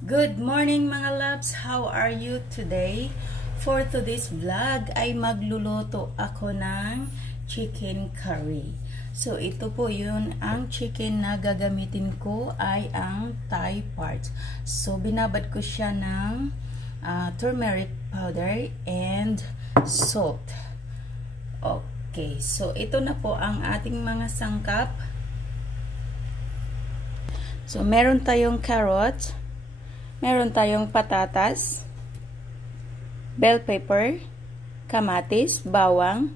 Good morning mga loves! How are you today? For today's vlog ay magluluto ako ng chicken curry. So ito po yun, ang chicken na gagamitin ko ay ang thigh parts. So binabad ko siya ng turmeric powder and salt. Okay, so ito na po ang ating mga sangkap. So meron tayong carrot, meron tayong patatas, bell pepper, kamatis, bawang,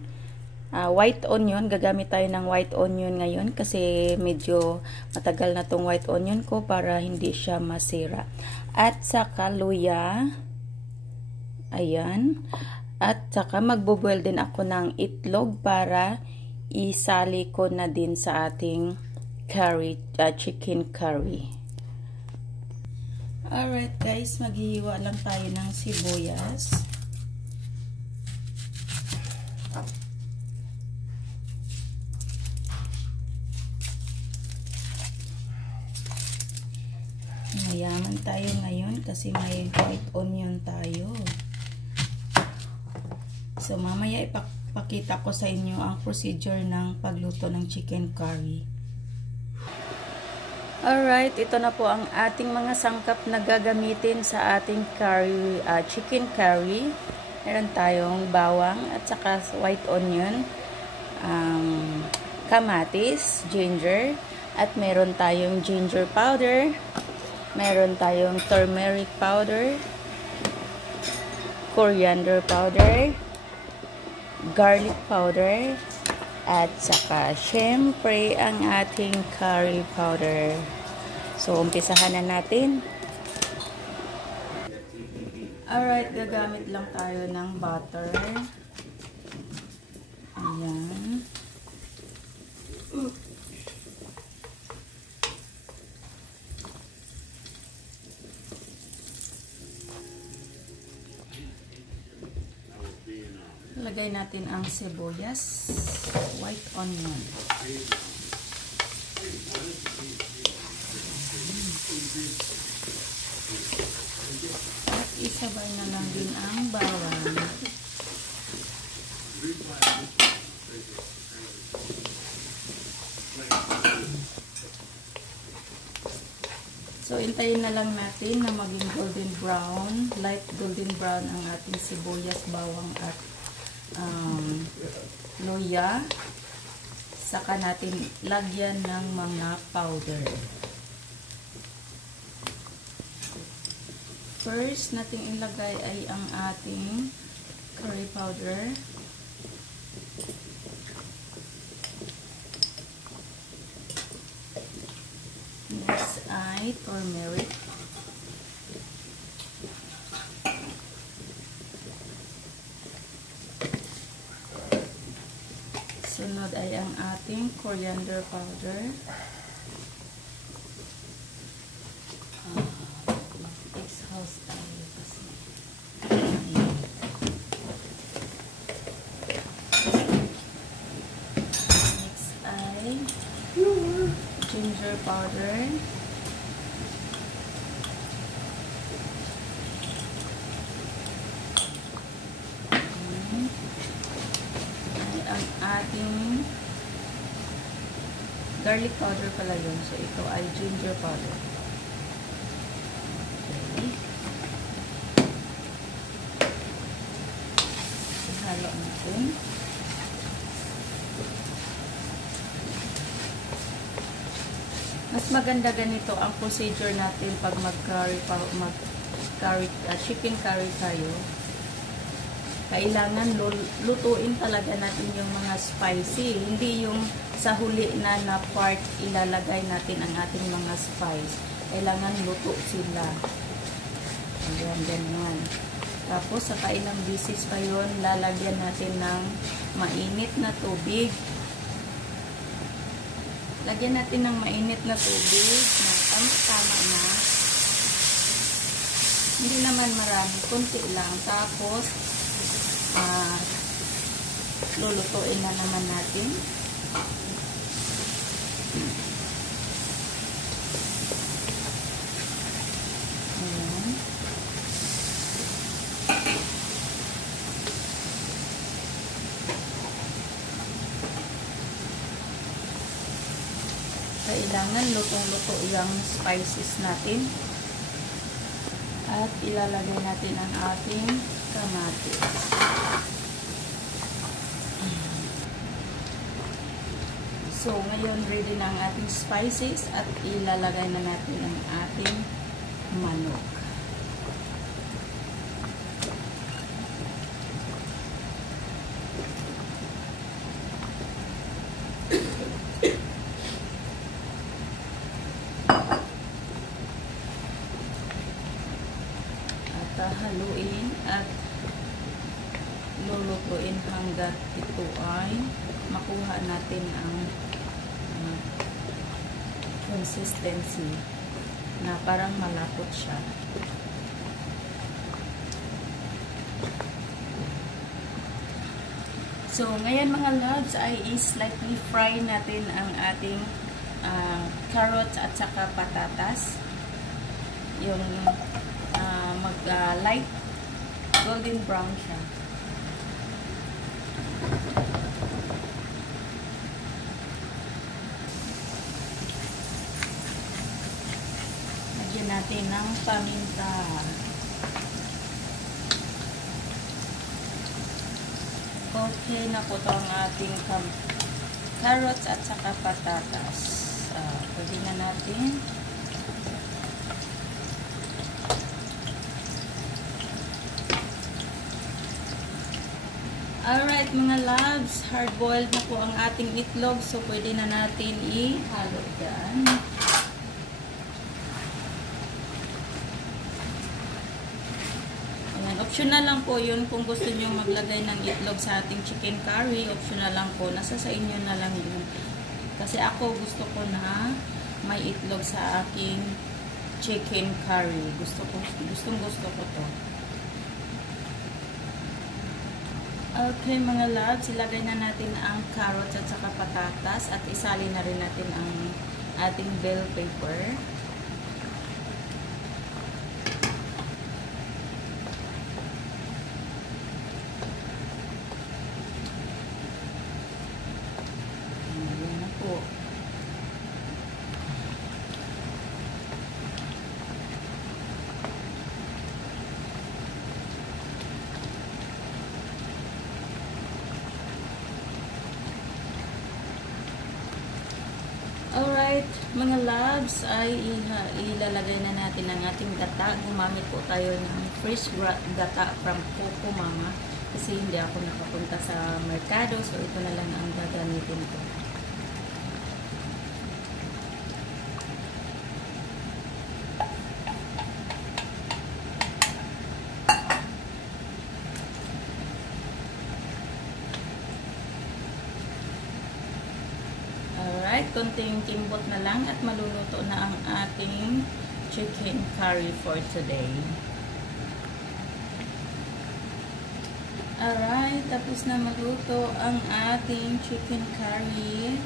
white onion. Gagamit tayo ng white onion ngayon kasi medyo matagal na tong white onion ko para hindi siya masira. At saka luya. Ayan. At saka magbo-boil din ako ng itlog para isali ko na din sa ating curry, chicken curry. Alright guys, maghihiwa lang tayo ng sibuyas. Mayaman tayo ngayon kasi may white onion tayo. So mamaya ipakita ko sa inyo ang procedure ng pagluto ng chicken curry. Alright, ito na po ang ating mga sangkap na gagamitin sa ating curry, chicken curry. Meron tayong bawang at saka white onion, kamatis, ginger, at meron tayong ginger powder, meron tayong turmeric powder, coriander powder, garlic powder, at saka syempre ang ating curry powder. So umpisahan na natin. Alright, gagamit lang tayo ng butter. Ayan. Lagay natin ang sibuyas, white onion. At isabay na lang din ang bawang. So, intayin na lang natin na maging golden brown, light golden brown ang ating sibuyas, bawang at luya. Saka natin lagyan ng mga powder. First natin ilagay ay ang ating curry powder. Next ay turmeric. Sunod ay ang ating coriander powder. Ex-house tayo kasi. Next ay ginger powder. Ang ating garlic powder pala yun. So, ito ay ginger powder. Okay. Ihalo natin. Mas maganda ganito ang procedure natin pag chicken curry tayo. Kailangan lutuin talaga natin yung mga spicy. Hindi yung sa huli na part ilalagay natin ang ating mga spice. Kailangan luto sila. Ayan, ganyan. Tapos, saka ilang bisis pa yun, lalagyan natin ng mainit na tubig. Lagyan natin ng mainit na tubig na tama na. Hindi naman marami, kunti lang. Tapos, lulutuin na naman natin. Ayan. kailangan lutong-luto yung spices natin. At ilalagay natin ang ating kamatis. So, ngayon ready na ang ating spices at ilalagay na natin ang ating manok. Haluin at lulutuin hanggat ito ay makuha natin ang consistency na parang malapot siya. So, ngayon mga loves ay slightly fry natin ang ating carrots at saka patatas. Yung light golden brown siya. Lagyan natin ng paminta. Okay na po ito ang ating carrots at saka patatas. Pwede na natin alright mga loves, hard-boiled na po ang ating itlog. So, pwede na natin ihalo dyan. Ayan, optional lang po yun kung gusto nyo maglagay ng itlog sa ating chicken curry. Optional lang po. Nasa sa inyo na lang yun. Kasi ako gusto ko na may itlog sa aking chicken curry. Gustong gusto ko to. Okay mga loves, ilagay na natin ang carrots at saka patatas at isali na rin natin ang ating bell pepper. Ayan na po. Alright, mga loves, ay ilalagay na natin ang ating gata. Gumamit po tayo ng fresh gata from Coco Mama kasi hindi ako nakapunta sa merkado, so ito na lang ang gagamitin ko. Alright, konting kimbot na lang at maluluto na ang ating chicken curry for today. Alright, tapos na maluto ang ating chicken curry.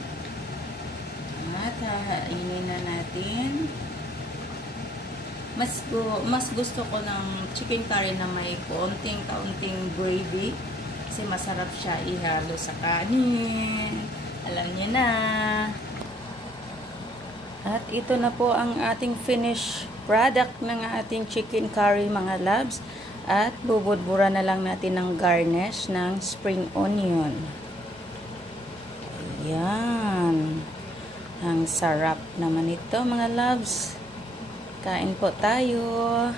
At hahainin na natin. Mas gusto ko ng chicken curry na may kaunting gravy kasi masarap siya ihalo sa kanin. Alam niyo na. At ito na po ang ating finished product ng ating chicken curry mga loves. At bubudbura na lang natin ng garnish ng spring onion. Ayan. Ang sarap naman ito mga loves. Kain po tayo.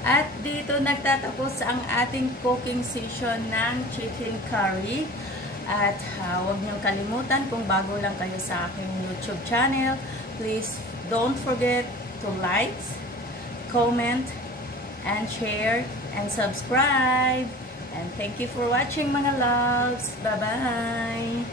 At dito nagtatapos ang ating cooking session ng chicken curry. At huwag niyong kalimutan kung bago lang kayo sa aking YouTube channel, please don't forget to like, comment, and share, and subscribe. And thank you for watching mga loves. Bye-bye!